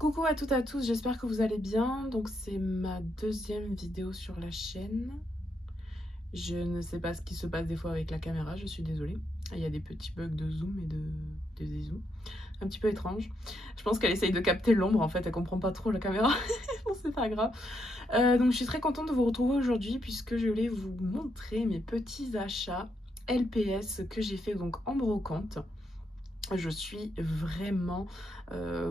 Coucou à toutes et à tous, j'espère que vous allez bien. Donc c'est ma deuxième vidéo sur la chaîne. Je ne sais pas ce qui se passe des fois avec la caméra, je suis désolée. Il y a des petits bugs de zoom et de dézoom. Un petit peu étrange. Je pense qu'elle essaye de capter l'ombre en fait, elle comprend pas trop la caméra. Bon, c'est pas grave. Donc je suis très contente de vous retrouver aujourd'hui puisque je voulais vous montrer mes petits achats LPS que j'ai fait donc en brocante. Je suis vraiment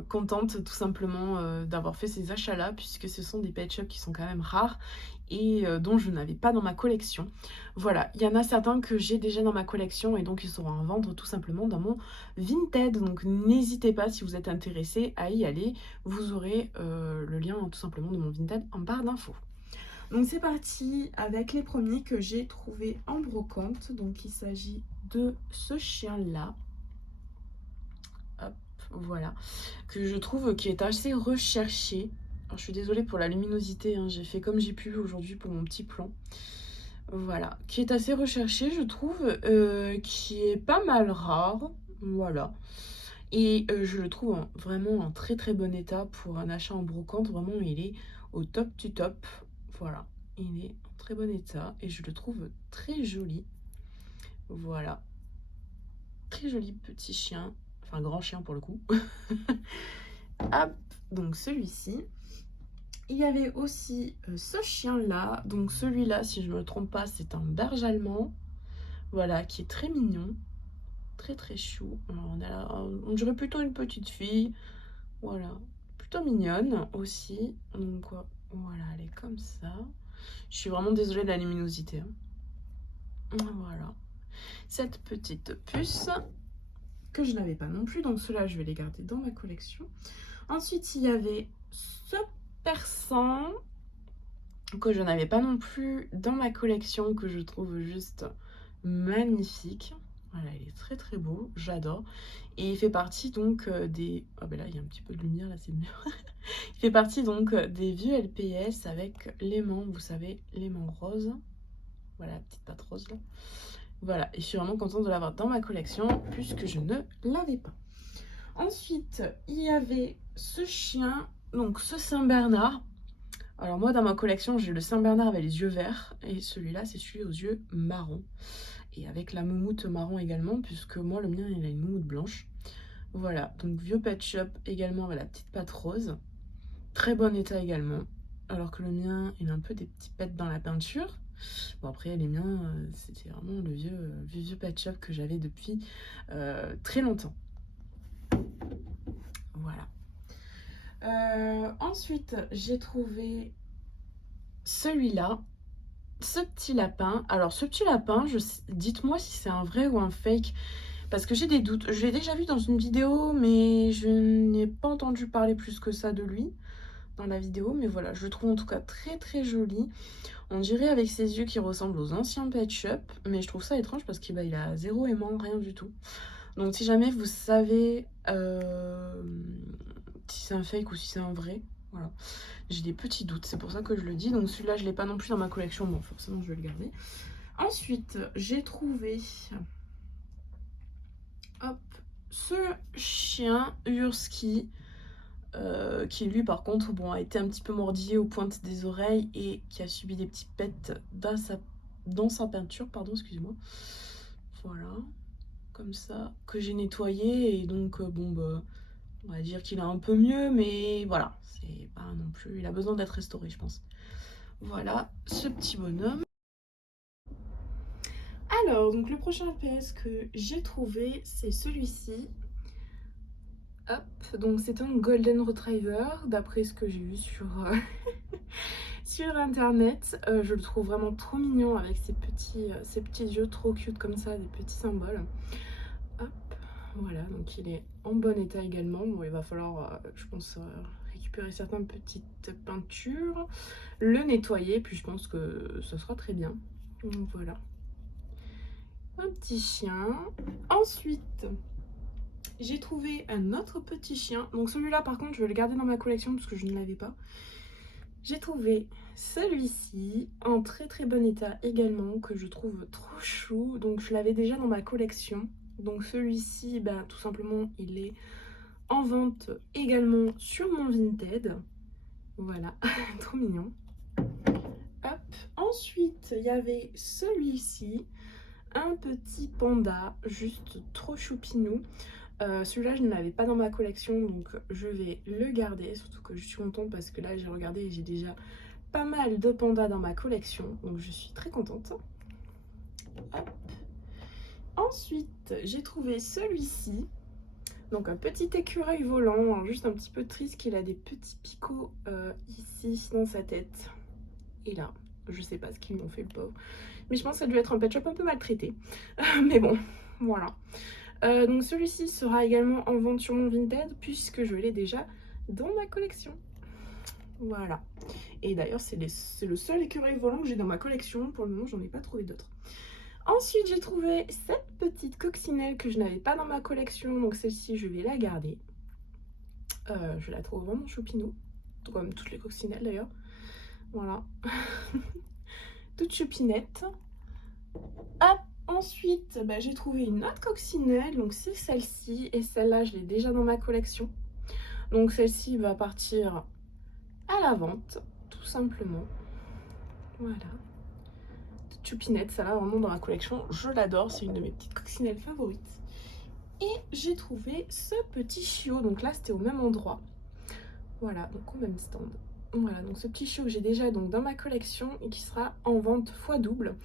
contente tout simplement d'avoir fait ces achats-là puisque ce sont des pet shops qui sont quand même rares et dont je n'avais pas dans ma collection. Voilà, il y en a certains que j'ai déjà dans ma collection et donc ils seront à vendre tout simplement dans mon Vinted. Donc n'hésitez pas si vous êtes intéressé à y aller. Vous aurez le lien tout simplement de mon Vinted en barre d'infos. Donc c'est parti avec les premiers que j'ai trouvés en brocante. Donc il s'agit de ce chien-là. Hop, voilà, que je trouve qui est assez recherché. Alors, je suis désolée pour la luminosité, hein, j'ai fait comme j'ai pu aujourd'hui pour mon petit plan. Voilà, qui est assez recherché, je trouve, qui est pas mal rare, voilà. Et je le trouve vraiment en très très bon état pour un achat en brocante. Vraiment, il est au top du top. Voilà, il est en très bon état et je le trouve très joli. Voilà, très joli petit chien, enfin grand chien pour le coup. Hop, donc celui-ci. Il y avait aussi ce chien-là. Donc celui-là, si je ne me trompe pas, c'est un berge allemand. Voilà, qui est très mignon. Très très chou. Alors, on dirait plutôt une petite fille. Voilà, plutôt mignonne aussi. Donc voilà, elle est comme ça. Je suis vraiment désolée de la luminosité, hein. Voilà. Cette petite puce que je n'avais pas non plus. Donc ceux-là, je vais les garder dans ma collection. Ensuite, il y avait ce persan que je n'avais pas non plus dans ma collection, que je trouve juste magnifique. Voilà, il est très très beau, j'adore. Et il fait partie donc des... Ah ben là, il y a un petit peu de lumière, là c'est mieux. Il fait partie donc des vieux LPS avec l'aimant, vous savez, l'aimant rose. Voilà, la petite patte rose là. Voilà, et je suis vraiment contente de l'avoir dans ma collection puisque je ne l'avais pas. Ensuite, il y avait ce chien, donc ce Saint-Bernard. Alors moi, dans ma collection, j'ai le Saint-Bernard avec les yeux verts. Et celui-là, c'est celui aux yeux marron. Et avec la moumoute marron également, puisque moi, le mien, il a une moumoute blanche. Voilà, donc vieux pet shop également avec la petite patte rose. Très bon état également. Alors que le mien, il a un peu des petits pets dans la peinture. Bon après, les miens, c'était vraiment le vieux pet shop que j'avais depuis très longtemps. Voilà. Ensuite, j'ai trouvé celui-là, ce petit lapin. Alors, ce petit lapin, dites-moi si c'est un vrai ou un fake, parce que j'ai des doutes. Je l'ai déjà vu dans une vidéo, mais je n'ai pas entendu parler plus que ça de lui dans la vidéo. Mais voilà, je le trouve en tout cas très très joli. On dirait avec ses yeux qui ressemblent aux anciens Pet Shop, mais je trouve ça étrange parce qu'il il a zéro aimant, rien du tout. Donc si jamais vous savez si c'est un fake ou si c'est un vrai, voilà. J'ai des petits doutes, c'est pour ça que je le dis. Donc celui-là, je ne l'ai pas non plus dans ma collection, bon forcément je vais le garder. Ensuite, j'ai trouvé hop, ce chien Husky qui lui par contre bon, a été un petit peu mordillé aux pointes des oreilles et qui a subi des petits pets dans sa peinture, pardon, excusez-moi. Voilà, comme ça, que j'ai nettoyé et donc bon bah on va dire qu'il a un peu mieux, mais voilà, c'est pas non plus, il a besoin d'être restauré je pense. Voilà, ce petit bonhomme. Alors, donc le prochain LPS que j'ai trouvé, c'est celui-ci. Hop, donc c'est un Golden Retriever, d'après ce que j'ai vu sur, sur internet. Je le trouve vraiment trop mignon avec ses petits yeux trop cute comme ça, des petits symboles. Hop, voilà, donc il est en bon état également. Bon, il va falloir, je pense, récupérer certaines petites peintures, le nettoyer, puis je pense que ce sera très bien. Donc voilà. Un petit chien. Ensuite, j'ai trouvé un autre petit chien. Donc celui-là, par contre, je vais le garder dans ma collection parce que je ne l'avais pas. J'ai trouvé celui-ci en très très bon état également, que je trouve trop chou. Donc je l'avais déjà dans ma collection. Donc celui-ci, ben, tout simplement, il est en vente également sur mon Vinted. Voilà, trop mignon. Hop. Ensuite, il y avait celui-ci, un petit panda, juste trop choupinou. Celui-là, je ne l'avais pas dans ma collection, donc je vais le garder. Surtout que je suis contente parce que là, j'ai regardé et j'ai déjà pas mal de pandas dans ma collection, donc je suis très contente. Hop. Ensuite, j'ai trouvé celui-ci. Donc un petit écureuil volant, alors juste un petit peu triste qu'il a des petits picots ici dans sa tête. Et là, je sais pas ce qu'ils lui ont fait le pauvre. Mais je pense que ça a dû être un pet shop un peu maltraité. Mais bon, voilà. Donc celui-ci sera également en vente sur mon Vinted puisque je l'ai déjà dans ma collection. Voilà. Et d'ailleurs, c'est le seul écureuil volant que j'ai dans ma collection. Pour le moment, j'en ai pas trouvé d'autres. Ensuite, j'ai trouvé cette petite coccinelle que je n'avais pas dans ma collection. Donc celle-ci, je vais la garder. Je la trouve vraiment choupinou. Comme toutes les coccinelles d'ailleurs. Voilà. Toute choupinette. Hop. Ensuite, bah, j'ai trouvé une autre coccinelle. Donc c'est celle-ci. Et celle-là, je l'ai déjà dans ma collection. Donc celle-ci va partir à la vente. Tout simplement. Voilà. Choupinette, ça là vraiment dans ma collection, je l'adore, c'est une de mes petites coccinelles favorites. Et j'ai trouvé ce petit chiot, donc là c'était au même endroit. Voilà, donc au même stand. Voilà, donc ce petit chiot que j'ai déjà donc dans ma collection et qui sera en vente fois double.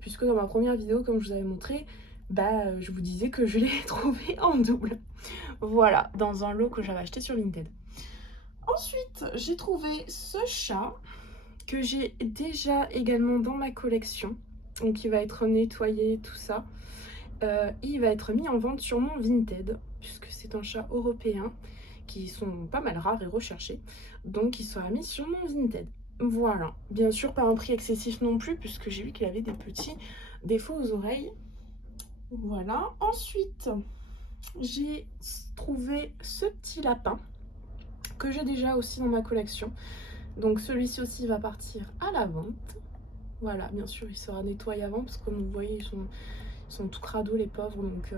Puisque dans ma première vidéo, comme je vous avais montré, bah je vous disais que je l'ai trouvé en double. Voilà, dans un lot que j'avais acheté sur Vinted. Ensuite, j'ai trouvé ce chat que j'ai déjà également dans ma collection. Donc il va être nettoyé, tout ça. Il va être mis en vente sur mon Vinted, puisque c'est un chat européen qui sont pas mal rares et recherchés. Donc il sera mis sur mon Vinted. Voilà. Bien sûr, pas un prix excessif non plus, puisque j'ai vu qu'il avait des petits défauts aux oreilles. Voilà. Ensuite, j'ai trouvé ce petit lapin que j'ai déjà aussi dans ma collection. Donc celui-ci aussi va partir à la vente. Voilà, bien sûr, il sera nettoyé avant parce que comme vous voyez, ils sont tout crado les pauvres, donc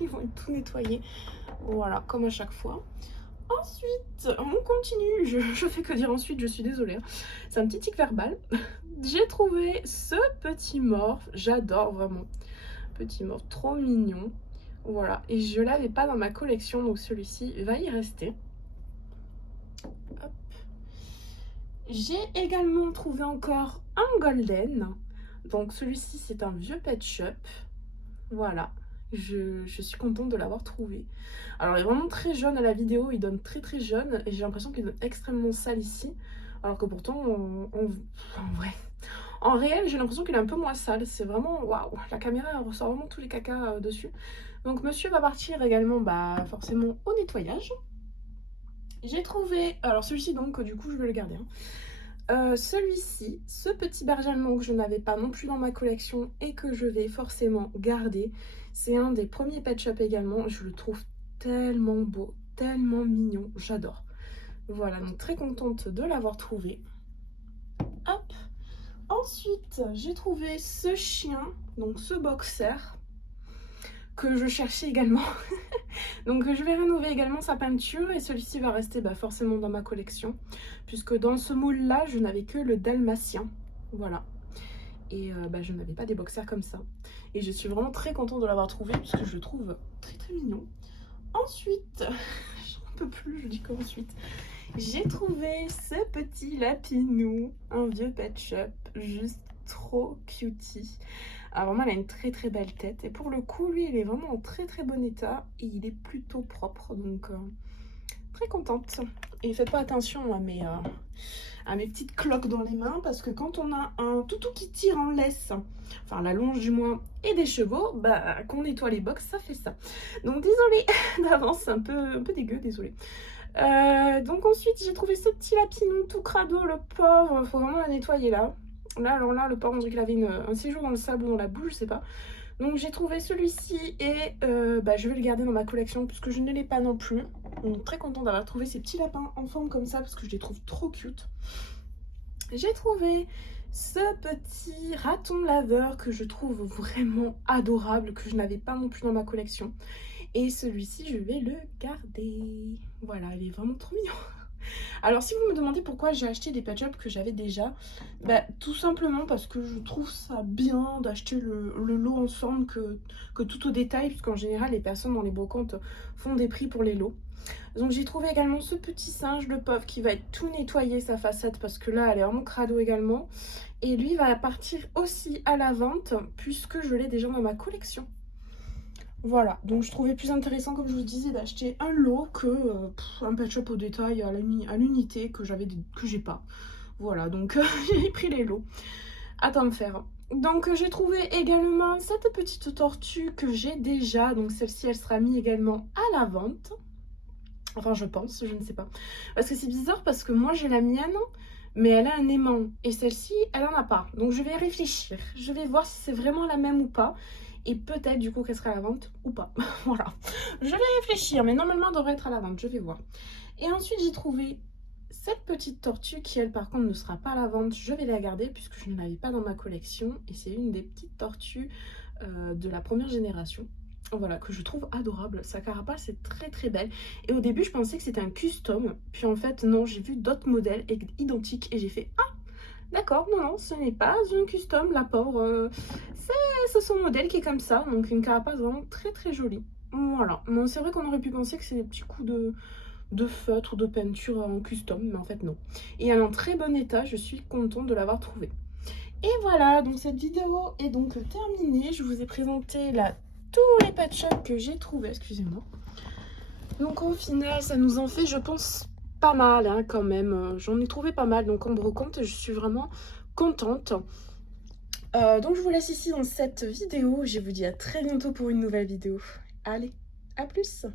ils vont être tout nettoyés. Voilà, comme à chaque fois. Ensuite, on continue. Je fais que dire ensuite, je suis désolée. C'est un petit tic verbal. J'ai trouvé ce petit morph. J'adore vraiment. Petit morph, trop mignon. Voilà, et je l'avais pas dans ma collection, donc celui-ci va y rester. Hop. J'ai également trouvé encore un golden. Donc celui-ci c'est un vieux pet shop. Voilà, je suis contente de l'avoir trouvé. Alors il est vraiment très jaune à la vidéo, il donne très très jaune. Et j'ai l'impression qu'il donne extrêmement sale ici. Alors que pourtant, en réel j'ai l'impression qu'il est un peu moins sale. C'est vraiment waouh, la caméra ressort vraiment tous les cacas dessus. Donc monsieur va partir également bah, forcément au nettoyage. J'ai trouvé, alors celui-ci donc du coup je vais le garder. Celui-ci, ce petit berger allemand que je n'avais pas non plus dans ma collection et que je vais forcément garder. C'est un des premiers pet shop également. Je le trouve tellement beau, tellement mignon. J'adore. Voilà, donc très contente de l'avoir trouvé. Hop. Ensuite, j'ai trouvé ce chien, donc ce boxer, que je cherchais également. Donc je vais rénover également sa peinture et celui-ci va rester bah, forcément dans ma collection. Puisque dans ce moule là, je n'avais que le dalmatien. Voilà. Et bah, je n'avais pas des boxers comme ça. Et je suis vraiment très contente de l'avoir trouvé puisque je le trouve très très mignon. Ensuite, j'en peux plus, je dis qu'ensuite, j'ai trouvé ce petit lapinou, un vieux pet shop, juste trop cutie. Alors vraiment, elle a une très très belle tête. Et pour le coup, lui, il est vraiment en très très bon état. Et il est plutôt propre. Donc, très contente. Et faites pas attention à mes petites cloques dans les mains. Parce que quand on a un toutou qui tire en laisse, enfin la longe du moins, et des chevaux, bah qu'on nettoie les box, ça fait ça. Donc désolée d'avance, un peu dégueu, désolée. Donc ensuite, j'ai trouvé ce petit lapinou tout crado, le pauvre. Faut vraiment la nettoyer là. Là, alors là, le pauvre, on dirait qu'il avait un séjour dans le sable ou dans la boue, je sais pas. Donc j'ai trouvé celui-ci et bah, je vais le garder dans ma collection puisque je ne l'ai pas non plus. Donc très contente d'avoir trouvé ces petits lapins en forme comme ça parce que je les trouve trop cute. J'ai trouvé ce petit raton laveur que je trouve vraiment adorable, que je n'avais pas non plus dans ma collection. Et celui-ci, je vais le garder. Voilà, il est vraiment trop mignon. Alors, si vous me demandez pourquoi j'ai acheté des patch-ups que j'avais déjà, bah, tout simplement parce que je trouve ça bien d'acheter le lot ensemble que tout au détail, puisqu'en général, les personnes dans les brocantes font des prix pour les lots. Donc, j'ai trouvé également ce petit singe, le pauvre, qui va être tout nettoyé, sa facette, parce que là, elle est vraiment crado également. Et lui va partir aussi à la vente, puisque je l'ai déjà dans ma collection. Voilà, donc je trouvais plus intéressant, comme je vous disais, d'acheter un lot que un patch-up au détail à l'unité que j'ai pas. Voilà, donc j'ai pris les lots. Attends de faire. Donc j'ai trouvé également cette petite tortue que j'ai déjà. Donc celle-ci, elle sera mise également à la vente. Enfin, je pense, je ne sais pas. Parce que c'est bizarre, parce que moi j'ai la mienne, mais elle a un aimant. Et celle-ci, elle en a pas. Donc je vais réfléchir. Je vais voir si c'est vraiment la même ou pas. Et peut-être du coup qu'elle sera à la vente ou pas. Voilà. Je vais réfléchir, mais normalement elle devrait être à la vente. Je vais voir. Et ensuite j'ai trouvé cette petite tortue qui elle par contre ne sera pas à la vente. Je vais la garder puisque je ne l'avais pas dans ma collection. Et c'est une des petites tortues de la première génération. Voilà, que je trouve adorable. Sa carapace est très très belle. Et au début je pensais que c'était un custom. Puis en fait non, j'ai vu d'autres modèles identiques. Et j'ai fait ah, d'accord, non, ce n'est pas un custom, la pauvre. C'est son modèle qui est comme ça, donc une carapace vraiment très très jolie. Voilà, bon, c'est vrai qu'on aurait pu penser que c'est des petits coups de feutre ou de peinture en custom, mais en fait non. Et elle est en très bon état, je suis contente de l'avoir trouvée. Et voilà, donc cette vidéo est donc terminée. Je vous ai présenté là tous les patch-ups que j'ai trouvés, excusez-moi. Donc au final, ça nous en fait, je pense, pas mal hein, quand même. J'en ai trouvé pas mal, donc en brocante, je suis vraiment contente. Donc je vous laisse ici dans cette vidéo. Je vous dis à très bientôt pour une nouvelle vidéo. Allez, à plus!